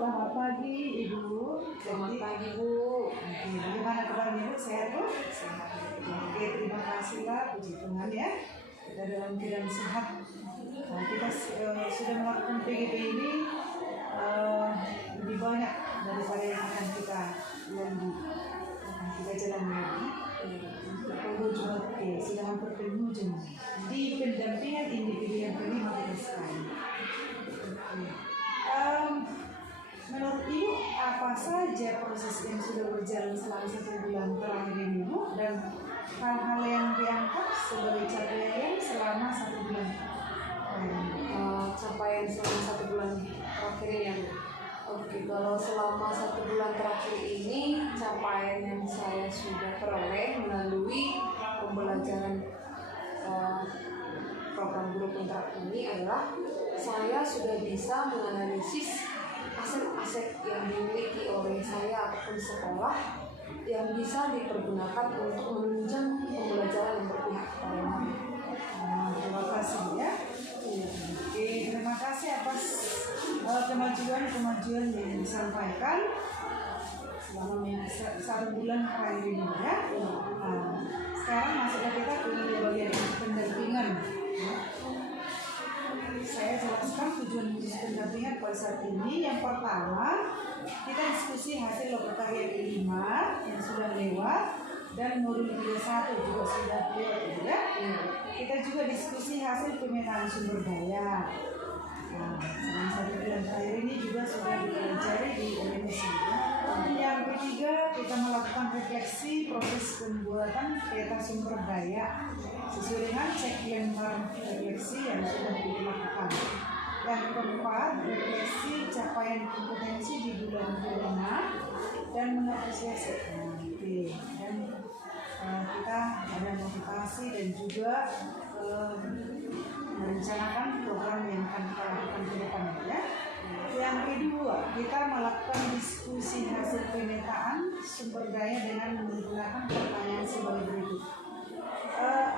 Selamat pagi Ibu. Selamat pagi Bu. Oke, bagaimana kabarnya Bu? Sehat Bu? Sehat. Oke, terima kasih lah, puji Tuhan ya. Kita dalam keadaan sehat. Nah, kita sudah melakukan PGP ini lebih banyak daripada yang akan kita lalui. Akan kita jalani lagi. Untuk penghujung, oke, sudah hampir penghujung di pendampingan individu yang kelima kita sekarang. Menurut Ibu, apa saja proses yang sudah berjalan selama 1 bulan terakhir ini Bu, dan hal-hal yang diangkat sebagai capaian selama 1 bulan? Capaian selama 1 bulan terakhir ini ya Bu. Oke, kalau selama 1 bulan terakhir ini capaian yang saya sudah peroleh melalui pembelajaran program guru kontrak ini adalah saya sudah bisa menganalisis aset-aset yang dimiliki oleh saya ataupun sekolah yang bisa dipergunakan untuk menunjang pembelajaran yang berpihak kepada murid. Terima kasih ya. Oke, terima kasih atas kemajuan yang disampaikan selama 1 bulan terakhir ini ya. Sekarang masuklah kita ke bagian pendampingan. Saya jelaskan tujuan khusus pendampingan pada saat ini. Yang pertama, kita diskusi hasil logokarya kelima yang sudah lewat dan modul 31 juga sudah lewat ya. Kita juga diskusi hasil pemetaan sumber daya. Selama 1 bulan terakhir ini juga sudah dipelajari di LMC. Yang ketiga, kita melakukan refleksi proses pembuatan peta sumber daya sesuai dengan cek lembar refleksi yang sudah dilakukan. Yang keempat, refleksi capaian kompetensi di bulan kelima dan mengapresiasi. Dan kita ada motivasi dan juga merencanakan program yang akan kita lakukan ke depannya ya. Yang kedua, kita melakukan diskusi hasil pemetaan sumber daya dengan menggunakan pertanyaan sebagai berikut.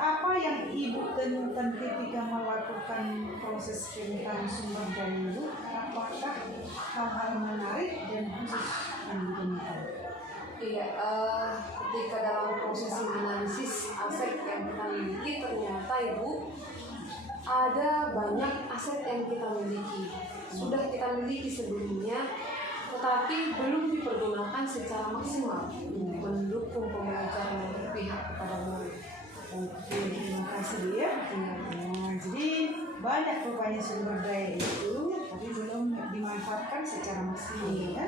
Apa yang Ibu temukan ketika melakukan proses pemetaan sumber daya Ibu? Apakah hal-hal menarik dan khusus yang ditemukan? Iya, ketika dalam proses analisis aset yang kita miliki ternyata Ibu ada banyak aset yang kita miliki. Sudah kita miliki sebelumnya, tetapi belum dipergunakan secara maksimal untuk mendukung pembelajaran yang berpihak kepada murid. Oke, terima kasih ya. Jadi banyak rupanya sumber daya itu, tapi belum dimanfaatkan secara maksimal ya.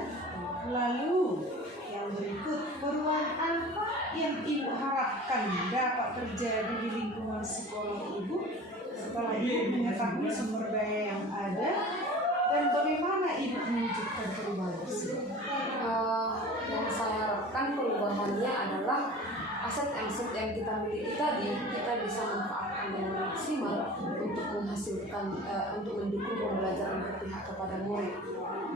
Lalu yang berikut, perubahan apa yang Ibu harapkan dapat terjadi di lingkungan sekolah Ibu setelah Ibu mengetahui sumber daya yang ada, dan bagaimana Ibu mewujudkan perubahan tersebut? Yang saya harapkan perubahannya adalah aset-aset yang kita miliki tadi kita bisa manfaatkan dengan maksimal untuk menghasilkan untuk mendukung pembelajaran berpihak kepada murid.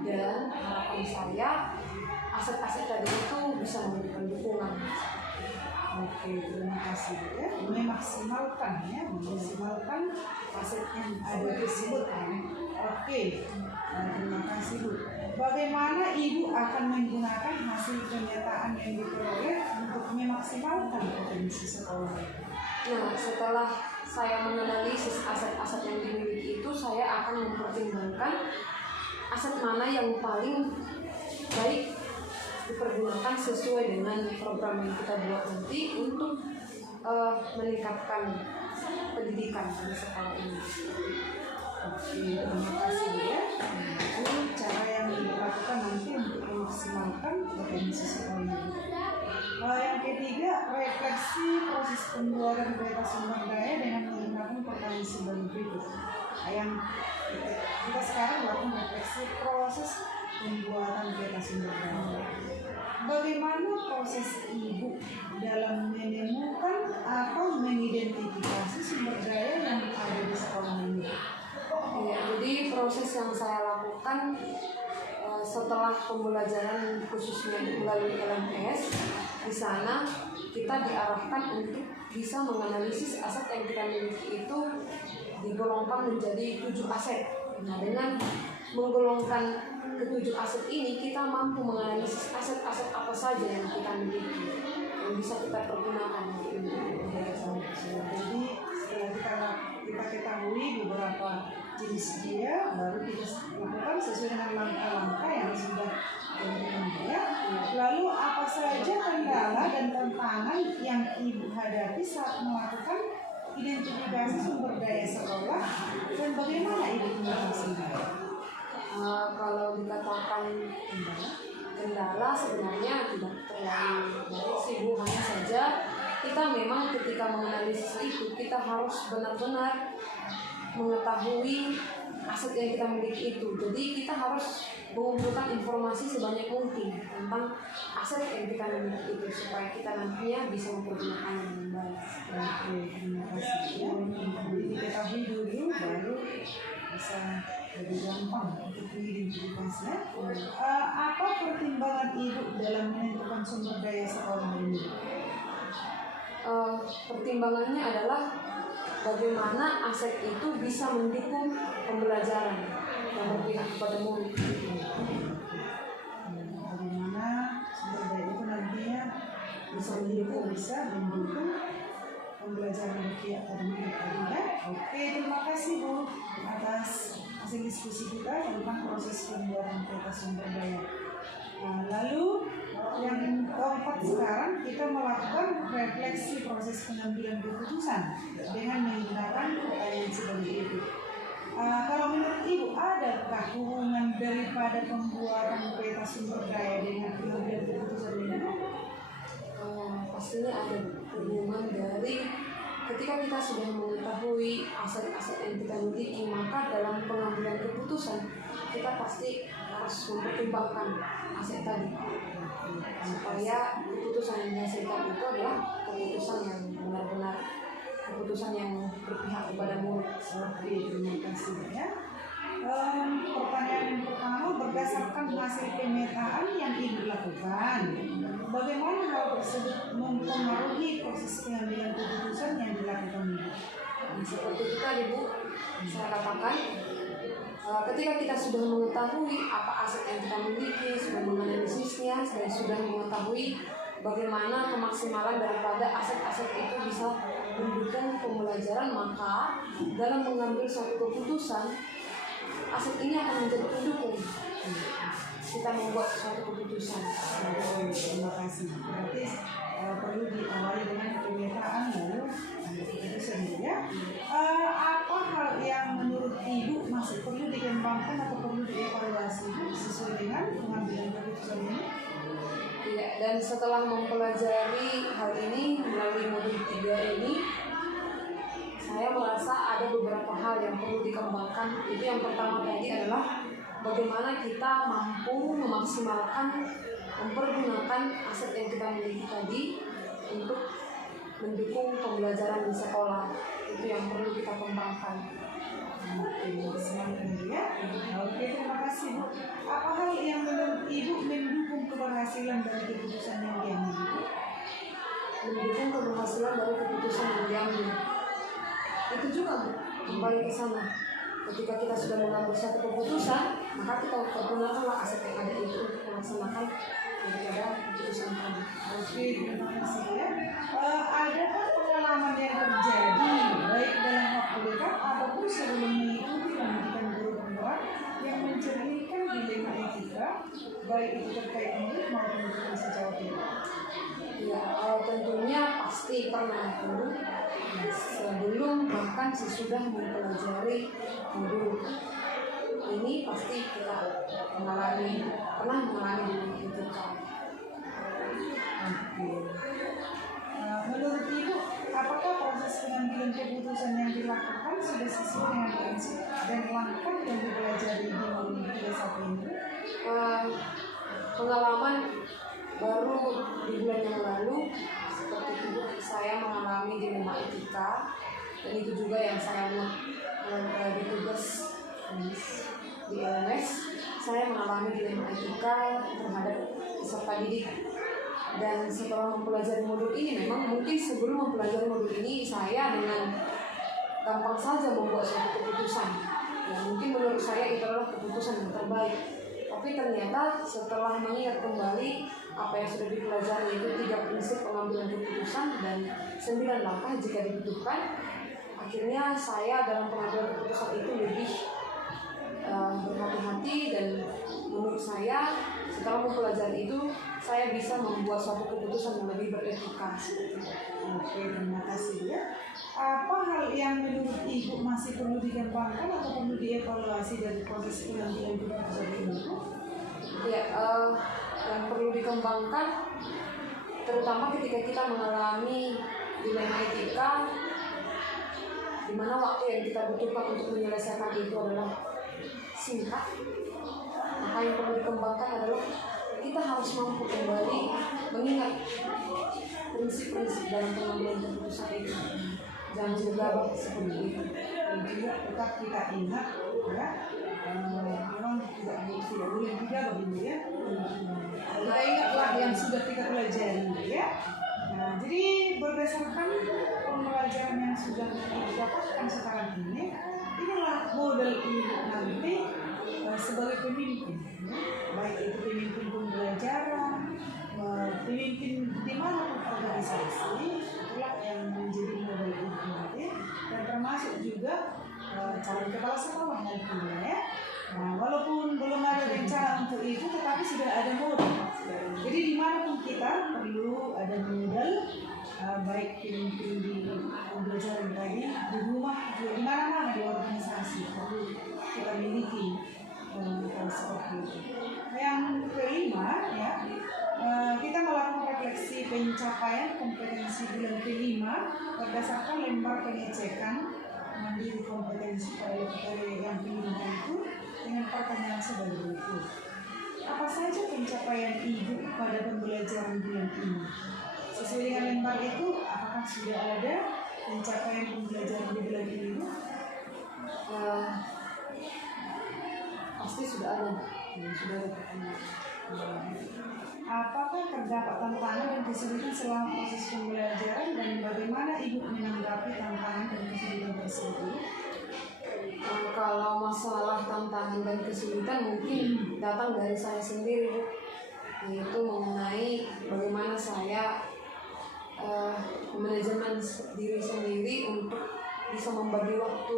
Dan harapan saya aset-aset tadi itu bisa memberikan dukungan. Oke, terima kasih ya. Memaksimalkan aset yang ada tersebut. Oke, terima kasih Bu. Bagaimana Ibu akan menggunakan hasil pemetaan yang diperoleh untuk memaksimalkan potensi sekolah? Nah, setelah saya menganalisis aset-aset yang dimiliki itu, saya akan mempertimbangkan aset mana yang paling baik dipergunakan sesuai dengan program yang kita buat nanti untuk meningkatkan pendidikan di sekolah ini. Oke, terima kasih ya. Ini cara yang dilakukan nanti untuk memaksimalkan potensi sekolah. Yang ketiga, refleksi proses pembuatan peta sumber daya dengan menggunakan pertanyaan sebagai berikut. Yang kita sekarang melakukan refleksi proses pembuatan peta sumber daya. Bagaimana proses Ibu dalam menemukan atau mengidentifikasi sumber daya yang ada di sekolah ini? Ya, jadi proses yang saya lakukan setelah pembelajaran khususnya melalui LMS, di sana kita diarahkan untuk bisa menganalisis aset yang kita miliki itu digolongkan menjadi 7 aset. Nah, dengan menggolongkan ketujuh aset ini, kita mampu menganalisis aset-aset apa saja yang kita miliki yang bisa kita pergunakan untuk Jadi setelah kita ketahui beberapa jenis dia, baru kita lakukan sesuai dengan langkah-langkah yang sudah diberikan dia. Lalu apa saja kendala dan tantangan yang ibu hadapi saat melakukan identifikasi sumber daya sekolah dan bagaimana ibu mengatasinya? Kalau dikatakan kendala sebenarnya tidak terlalu baik sih Bu, hanya saja kita memang ketika menganalisis itu kita harus benar-benar mengetahui aset yang kita miliki itu. Jadi kita harus mengumpulkan informasi sebanyak mungkin tentang aset yang kita miliki itu supaya kita nantinya bisa mempergunakannya dengan baik. Oke, terima kasih ya. Jadi diketahui dulu baru bisa lebih gampang untuk mengidentifikasinya. Apa pertimbangan ibu dalam menentukan sumber daya sekolah ini? Pertimbangannya adalah bagaimana aset itu bisa mendukung pembelajaran yang berpihak kepada murid. Bagaimana sumber daya itu nantinya bisa mendukung pembelajaran berpihak pada murid tadinya. Oke, terima kasih Bu atas hasil diskusi kita tentang proses pembuatan peta sumber daya. Lalu yang keempat sekarang kita melakukan refleksi proses pengambilan keputusan dengan menggunakan pertanyaan sebagai itu. Kalau menurut Ibu, adakah hubungan daripada pembuatan peta sumber daya dengan pengambilan keputusan ini? Pastinya ada hubungan dari ketika kita sudah mengetahui aset-aset yang kita miliki, maka dalam pengambilan keputusan kita pasti harus mempertimbangkan aset tadi supaya keputusan yang dihasilkan itu adalah keputusan yang benar-benar keputusan yang berpihak kepada murid. Oke, terima kasih ya. Pertanyaan yang pertama, berdasarkan hasil pemetaan yang Ibu lakukan, bagaimana hal tersebut mempengaruhi proses pengambilan keputusan yang dilakukan Ibu? Seperti itu tadi Bu, saya katakan ketika kita sudah mengetahui apa aset yang kita miliki, sudah menganalisisnya, dan sudah mengetahui bagaimana kemaksimalan daripada aset-aset itu bisa mendukung pembelajaran, maka dalam mengambil suatu keputusan, aset ini akan menjadi pendukung kita membuat suatu keputusan. Terima kasih. Berarti perlu diawali dengan pemetaan lalu keputusan ya. Apa hal yang menurut Ibu masih perlu dikembangkan atau perlu dievaluasi sesuai dengan pengambilan keputusan ini? Ya, dan setelah mempelajari hal ini melalui modul 3 ini, saya merasa ada beberapa hal yang perlu dikembangkan. Itu yang pertama tadi adalah bagaimana kita mampu memaksimalkan, mempergunakan aset yang kita miliki tadi untuk mendukung pembelajaran di sekolah. Itu yang perlu kita kembangkan. Oke, terima kasih Bu. Apa hal yang menurut Ibu mendukung keberhasilan dari keputusan yang diambil? Mendukung keberhasilan dari keputusan yang diambil. Itu juga Bu, kembali ke sana. Ketika kita sudah mengambil satu keputusan, maka kita pergunakanlah aset yang ada itu untuk melaksanakan daripada keputusan tadi. Oke, terima kasih ya. Adakah pengalaman yang terjadi baik dalam waktu dekat ataupun sebelum mengikuti pendidikan guru penggerak yang mencerminkan dilema etika, baik itu terkait murid maupun Provinsi Jawa Timur? Ya, tentunya pasti pernah Bu. Sebelum bahkan sesudah mempelajari modul ini pasti kita pernah mengalami dengan etika. Oke. Menurut Ibu, apakah proses pengambilan keputusan yang dilakukan sudah sesuai dengan prinsip dan langkah yang dipelajari di modul 31 ini? Pengalaman baru di bulan yang lalu seperti itu saya mengalami dilema etika, dan itu juga yang saya di tugas di LMS. Saya mengalami dilema etika terhadap peserta didik. Dan setelah mempelajari modul ini, memang mungkin sebelum mempelajari modul ini saya dengan gampang saja membuat suatu keputusan. Ya, mungkin menurut saya itu adalah keputusan yang terbaik. Tapi ternyata setelah mengingat kembali apa yang sudah dipelajari, yaitu 3 prinsip pengambilan keputusan dan 9 langkah jika dibutuhkan, akhirnya saya dalam pengambilan keputusan itu lebih berhati-hati, dan menurut saya setelah mempelajari itu saya bisa membuat suatu keputusan yang lebih beretika seperti itu. Oke, terima kasih ya. Apa hal yang menurut Ibu masih perlu dikembangkan atau perlu dievaluasi dari proses pengambilan keputusan ini? Ya, yang perlu dikembangkan terutama ketika kita mengalami dilema etika, di mana waktu yang kita butuhkan untuk menyelesaikan itu adalah singkat. Maka yang perlu dikembangkan adalah kita harus mampu kembali mengingat prinsip-prinsip dalam pengambilan keputusan itu. Jangan gegabah seperti itu. Dan juga tetap kita ingat ya, memang tidak boleh juga begini ya. Kita ingatlah yang sudah kita pelajari ya. Nah, jadi berdasarkan pembelajaran yang sudah didapatkan sekarang ini, inilah model Ibu nanti sebagai pemimpin, ya. Baik itu pemimpin pembelajaran, pemimpin di mana organisasi, itulah yang menjadi model Ibu nanti, dan termasuk juga calon kepala sekolah nantinya ya. Nah, walaupun belum ada rencana untuk itu, tetapi sudah ada model. Jadi dimanapun kita perlu ada model, baik pemimpin di pembelajaran tadi, di rumah, juga di mana-mana di organisasi perlu kita miliki seperti itu. Yang kelima ya, kita melakukan refleksi pencapaian kompetensi bulan kelima berdasarkan lembar pengecekan mandiri kompetensi pada yang kelima itu dengan pertanyaan sebagai berikut. Apa saja pencapaian Ibu pada pembelajaran bulan ini? Sesuai dengan lembar itu, apakah sudah ada pencapaian pembelajaran di bulan ini? Pasti sudah ada. Sudah ada pertanyaan. Apakah terdapat tantangan dan kesulitan selama proses pembelajaran, dan bagaimana Ibu menanggapi tantangan dan kesulitan tersebut? Kalau masalah tantangan dan kesulitan mungkin datang dari saya sendiri, Bu. Yaitu mengenai bagaimana saya manajemen diri sendiri untuk bisa membagi waktu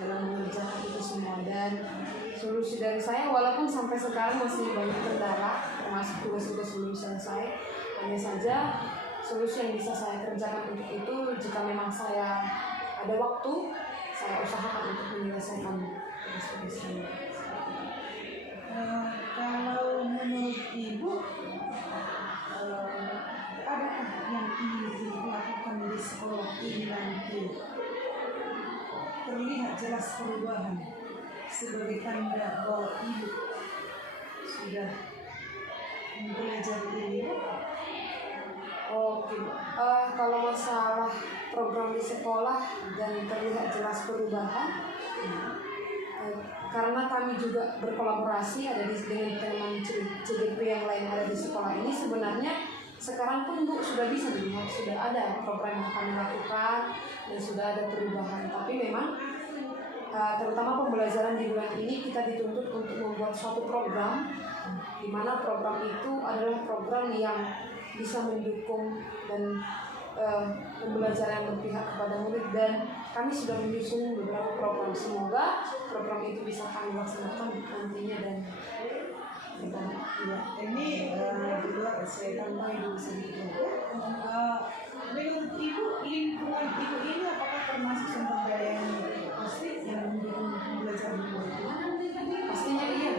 dalam mengerjakan itu semua. Dan solusi dari saya, walaupun sampai sekarang masih banyak kendala, termasuk tugas-tugas belum selesai, hanya saja solusi yang bisa saya kerjakan untuk itu, jika memang saya ada waktu, saya usahakan untuk menyelesaikan tugas-tugas ini. Kalau menurut Ibu, adakah yang ingin Ibu lakukan di sekolah ini nanti terlihat jelas perubahan sebagai tanda bahwa Ibu sudah mempelajari ini? Oke, kalau masalah program di sekolah dan terlihat jelas perubahan, karena kami juga berkolaborasi ada dengan teman CGP yang lain ada di sekolah ini, sebenarnya sekarang pun Bu sudah bisa dilihat, sudah ada program yang kami lakukan dan sudah ada perubahan. Tapi memang terutama pembelajaran di bulan ini kita dituntut untuk membuat suatu program, di mana program itu adalah program yang bisa mendukung dan pembelajaran yang berpihak kepada murid, dan kami sudah menyusun beberapa program. Semoga program itu bisa kami laksanakan nantinya. Dan ya, ini juga saya tambahin dulu sedikit. Menurut Ibu, lingkungan Ibu ini apakah termasuk sumber daya yang positif yang mendukung pembelajaran murid? pastinya iya,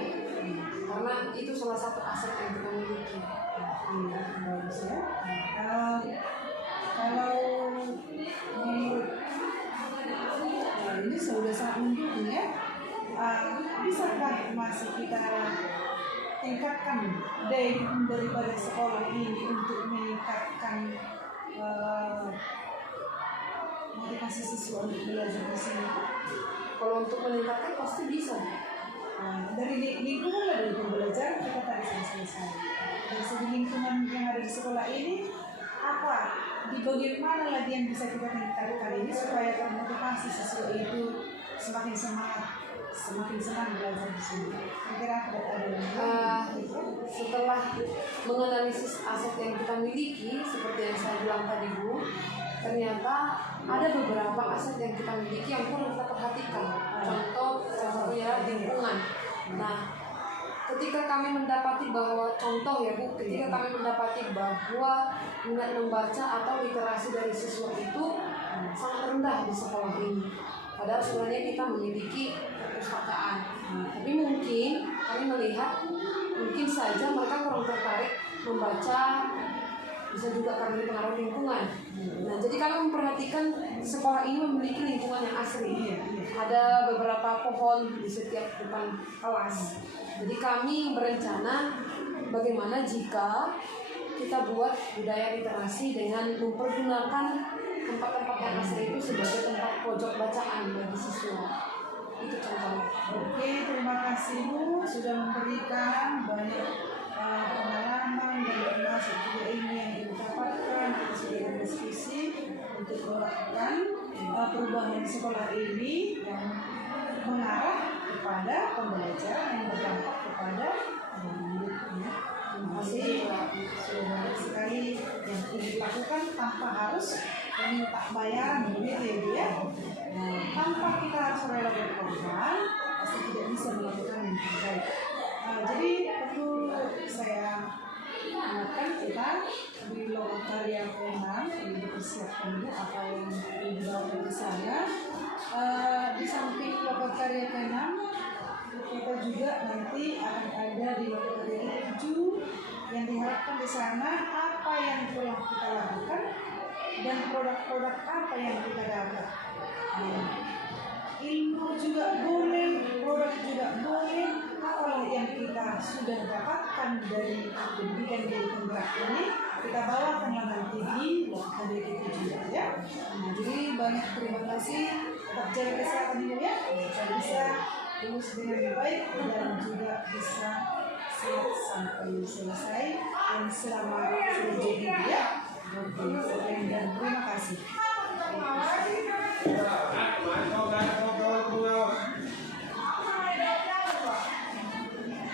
karena itu salah satu aset yang kita miliki. Iya, bagus ya. Kalau menurut ini sudah sangat mendukung ya. Bisakah masih kita tingkatkan daya dukung daripada sekolah ini untuk meningkatkan motivasi siswa untuk belajar di sini? Kalau untuk meningkatkan pasti bisa. Dari lingkungan lah, dari pembelajaran kita tadi sudah selesai. Dari segi lingkungan yang ada di sekolah ini, apa di bagian mana lagi yang bisa kita tingkatkan ini supaya termotivasi siswa itu semakin semangat semakin senang belajar di sini. Kira-kira ada Setelah menganalisis aset yang kita miliki, seperti yang saya bilang tadi Bu, ternyata ada beberapa aset yang kita miliki yang perlu kita perhatikan. Contoh salah satunya lingkungan. Nah, ketika kami mendapati bahwa ketika kami mendapati bahwa minat membaca atau literasi dari siswa itu sangat rendah di sekolah ini. Padahal sebenarnya kita memiliki perpustakaan. Tapi mungkin kami melihat mungkin saja mereka kurang tertarik membaca, bisa juga karena pengaruh lingkungan. Nah, jadi kami memperhatikan sekolah ini memiliki lingkungan yang asri. Ada beberapa pohon di setiap depan kelas. Jadi kami berencana bagaimana jika kita buat budaya literasi dengan mempergunakan tempat-tempat yang asri itu sebagai tempat pojok bacaan bagi siswa. Itu contohnya. Oke, terima kasih Bu sudah memberikan banyak pengalaman dan informasi juga ilmu yang didapatkan. Kita sudah berdiskusi untuk melakukan perubahan sekolah ini yang mengarah kepada pembelajaran yang berdampak kepada murid-muridnya. Terima kasih sudah banyak sekali yang dilakukan tanpa harus meminta bayaran begitu ya Bu ya. Nah, tanpa kita harus rela berkorban, pasti tidak bisa melakukan yang terbaik. Jadi perlu saya ingatkan kita di lomba karya ke-6 ini dipersiapkan dulu apa yang dibawa ke sana. Di samping lomba karya ke-6 kita juga nanti akan ada di lomba karya ke-7 yang diharapkan di sana apa yang telah kita lakukan dan produk-produk apa yang kita dapat. Ilmu juga boleh, produk juga boleh. Apa yang kita sudah dapatkan dari pendidikan di penggerak ini kita bawakanlah nanti di lomba kita juga ya. Nah, jadi banyak terima kasih. Tetap jaga kesehatan dulu ya. Kita bisa lulus dengan baik dan juga bisa sehat sampai selesai dan selamat berjaya ya. Oke, dan terima kasih.